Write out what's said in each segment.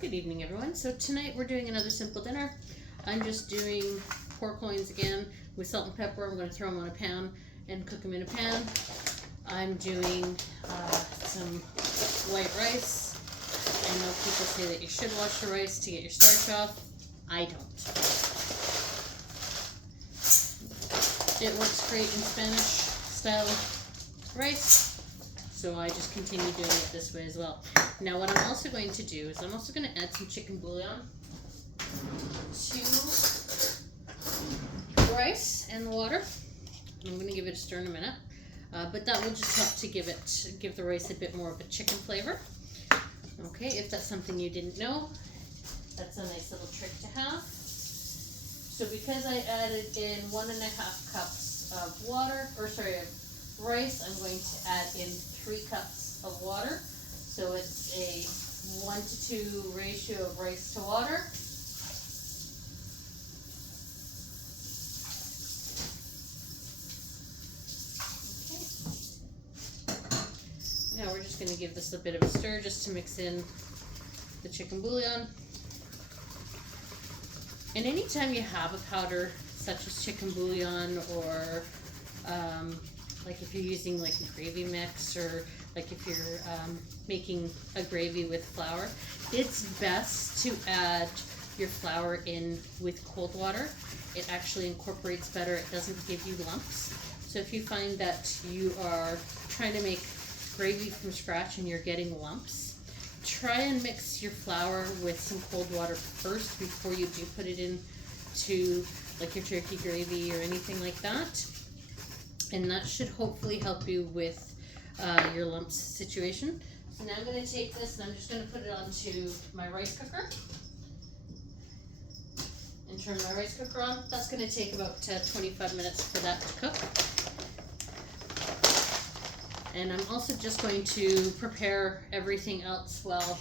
Good evening, everyone. So tonight we're doing another simple dinner. I'm just doing pork loins again with salt and pepper. I'm going to throw them on a pan and cook them in a pan. I'm doing some white rice. I know people say that you should wash the rice to get your starch off. I don't. It works great in Spanish style rice. So I just continue doing it this way as well. Now what I'm also going to do is I'm also going to add some chicken bouillon to the rice and the water. I'm going to give it a stir in a minute, but that will just help to give the rice a bit more of a chicken flavor. Okay, if that's something you didn't know, that's a nice little trick to have. So because I added in 1.5 cups of rice, I'm going to add in 3 cups of water. So it's a 1-to-2 ratio of rice to water. Okay. Now we're just going to give this a bit of a stir just to mix in the chicken bouillon. And anytime you have a powder such as chicken bouillon or like if you're using like a gravy mix or like if you're making a gravy with flour, it's best to add your flour in with cold water. It actually incorporates better. It doesn't give you lumps. So if you find that you are trying to make gravy from scratch and you're getting lumps, try and mix your flour with some cold water first before you do put it into like your turkey gravy or anything like that. And that should hopefully help you with your lumps situation. So now I'm going to take this and I'm just going to put it onto my rice cooker and turn my rice cooker on. That's going to take about 25 minutes for that to cook. And I'm also just going to prepare everything else while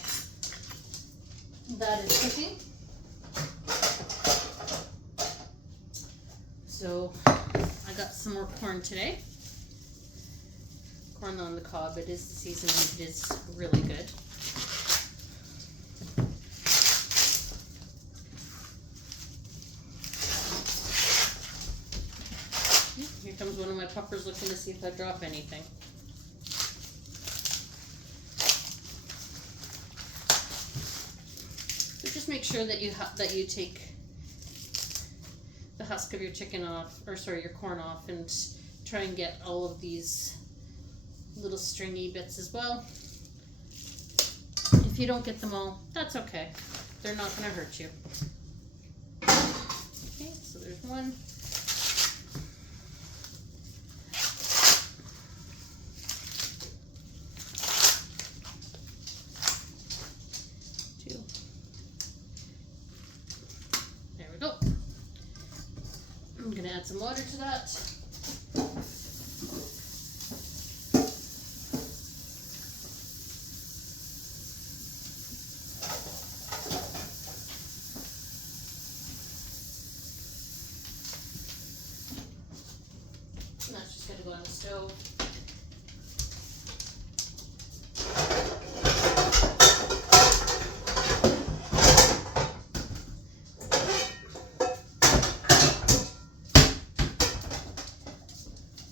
that is cooking. So I got some more corn today. Corn on the cob. It is the season and it is really good. Here comes one of my puppers looking to see if I drop anything. So just make sure that you take the husk of your chicken off, or sorry, your corn off, and try and get all of these little stringy bits as well. If you don't get them all, that's okay. They're not going to hurt you. Okay, so there's one. Two. There we go. I'm going to add some water to that. And that's just going to go on the stove.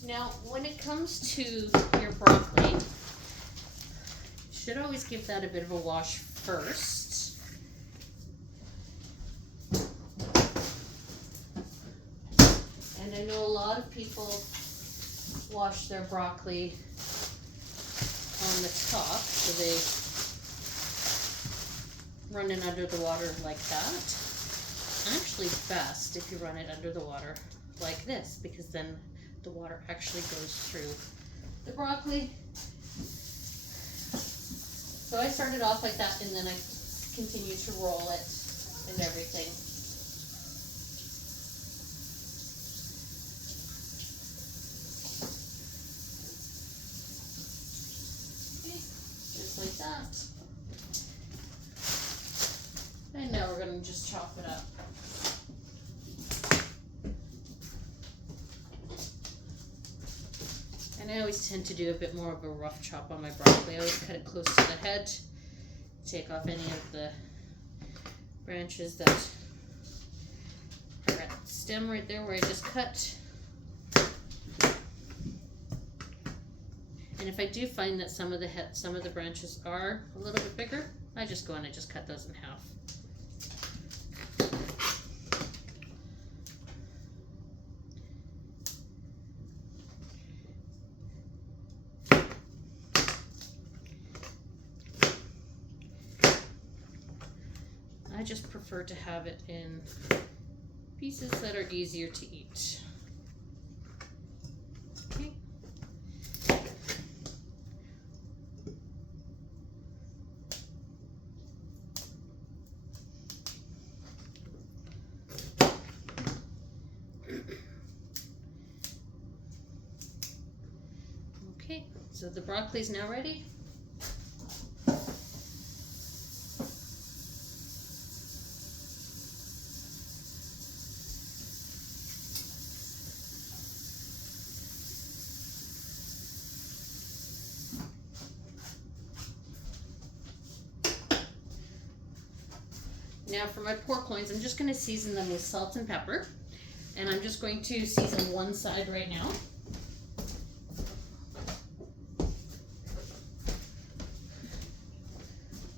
Now, when it comes to your broccoli, you should always give that a bit of a wash first. And I know a lot of people wash their broccoli on the top, so they run it under the water like that. Actually best if you run it under the water like this, because then the water actually goes through the broccoli. So I started off like that and then I continued to roll it and everything. Okay, just like that. And now we're going to just chop it up. And I always tend to do a bit more of a rough chop on my broccoli. I always cut it close to the head, take off any of the branches that are at the stem right there where I just cut. And if I do find that some of the branches are a little bit bigger, I just go in and just cut those in half. I just prefer to have it in pieces that are easier to eat. Okay. Okay, so the broccoli is now ready. Now for my pork loins, I'm just going to season them with salt and pepper. And I'm just going to season one side right now.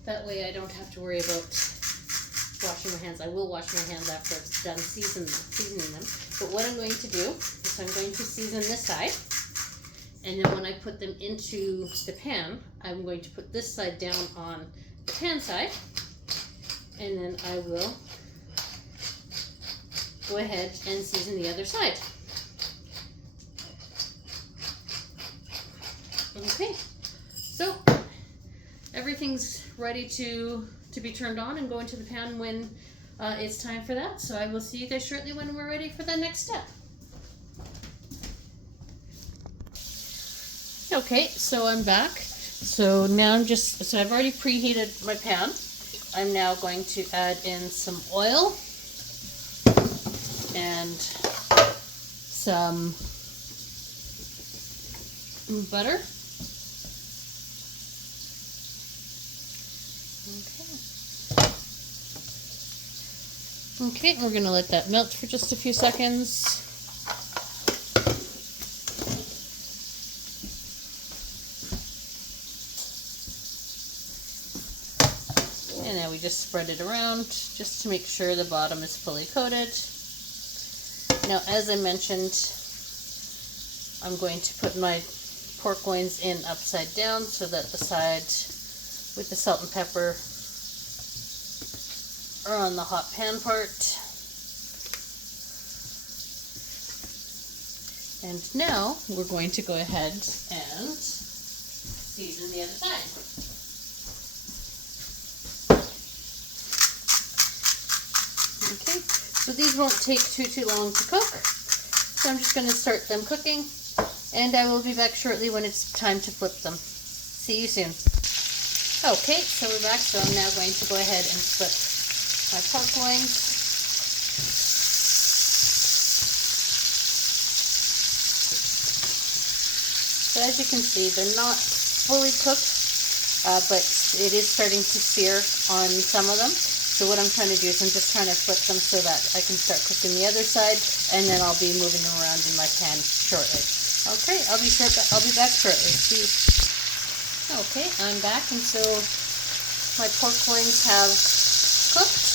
That way I don't have to worry about washing my hands. I will wash my hands after I've done seasoning them. But what I'm going to do is I'm going to season this side. And then when I put them into the pan, I'm going to put this side down on the pan side. And then I will go ahead and season the other side. Okay, so everything's ready to be turned on and go into the pan when it's time for that. So I will see you guys shortly when we're ready for the next step. Okay, so I'm back. So now I've already preheated my pan. I'm now going to add in some oil and some butter. Okay, we're going to let that melt for just a few seconds. And then we just spread it around just to make sure the bottom is fully coated. Now, as I mentioned, I'm going to put my pork loins in upside down so that the side with the salt and pepper are on the hot pan part. And now we're going to go ahead and season the other side. Okay, so these won't take too long to cook. So I'm just going to start them cooking, and I will be back shortly when it's time to flip them. See you soon. Okay, so we're back. So I'm now going to go ahead and flip my pork loins. So as you can see, they're not fully cooked, but it is starting to sear on some of them. So what I'm trying to do is I'm just trying to flip them so that I can start cooking the other side, and then I'll be moving them around in my pan shortly. Okay, I'll be back shortly. See you. Okay, I'm back, and so my pork loins have cooked.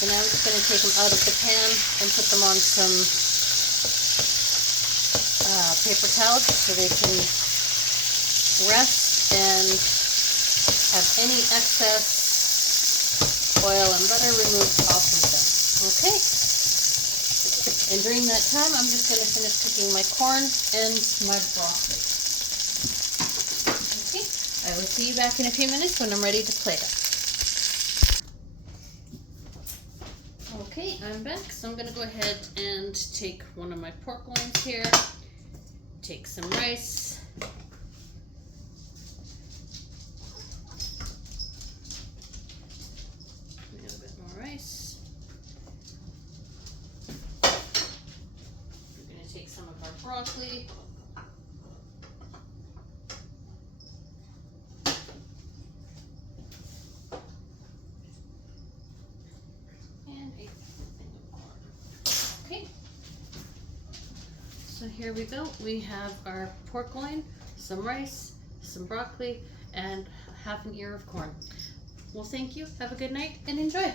So now I'm just going to take them out of the pan and put them on some paper towels so they can rest and have any excess oil and butter removed off of them. Okay. And during that time, I'm just going to finish cooking my corn and my broccoli. Okay. I will see you back in a few minutes when I'm ready to plate it. Okay, I'm back. So I'm going to go ahead and take one of my pork loins here, take some rice, a little bit more rice. We're going to take some of our broccoli. Okay. So here we go. We have our pork loin, some rice, some broccoli, and half an ear of corn. Well, thank you. Have a good night and enjoy.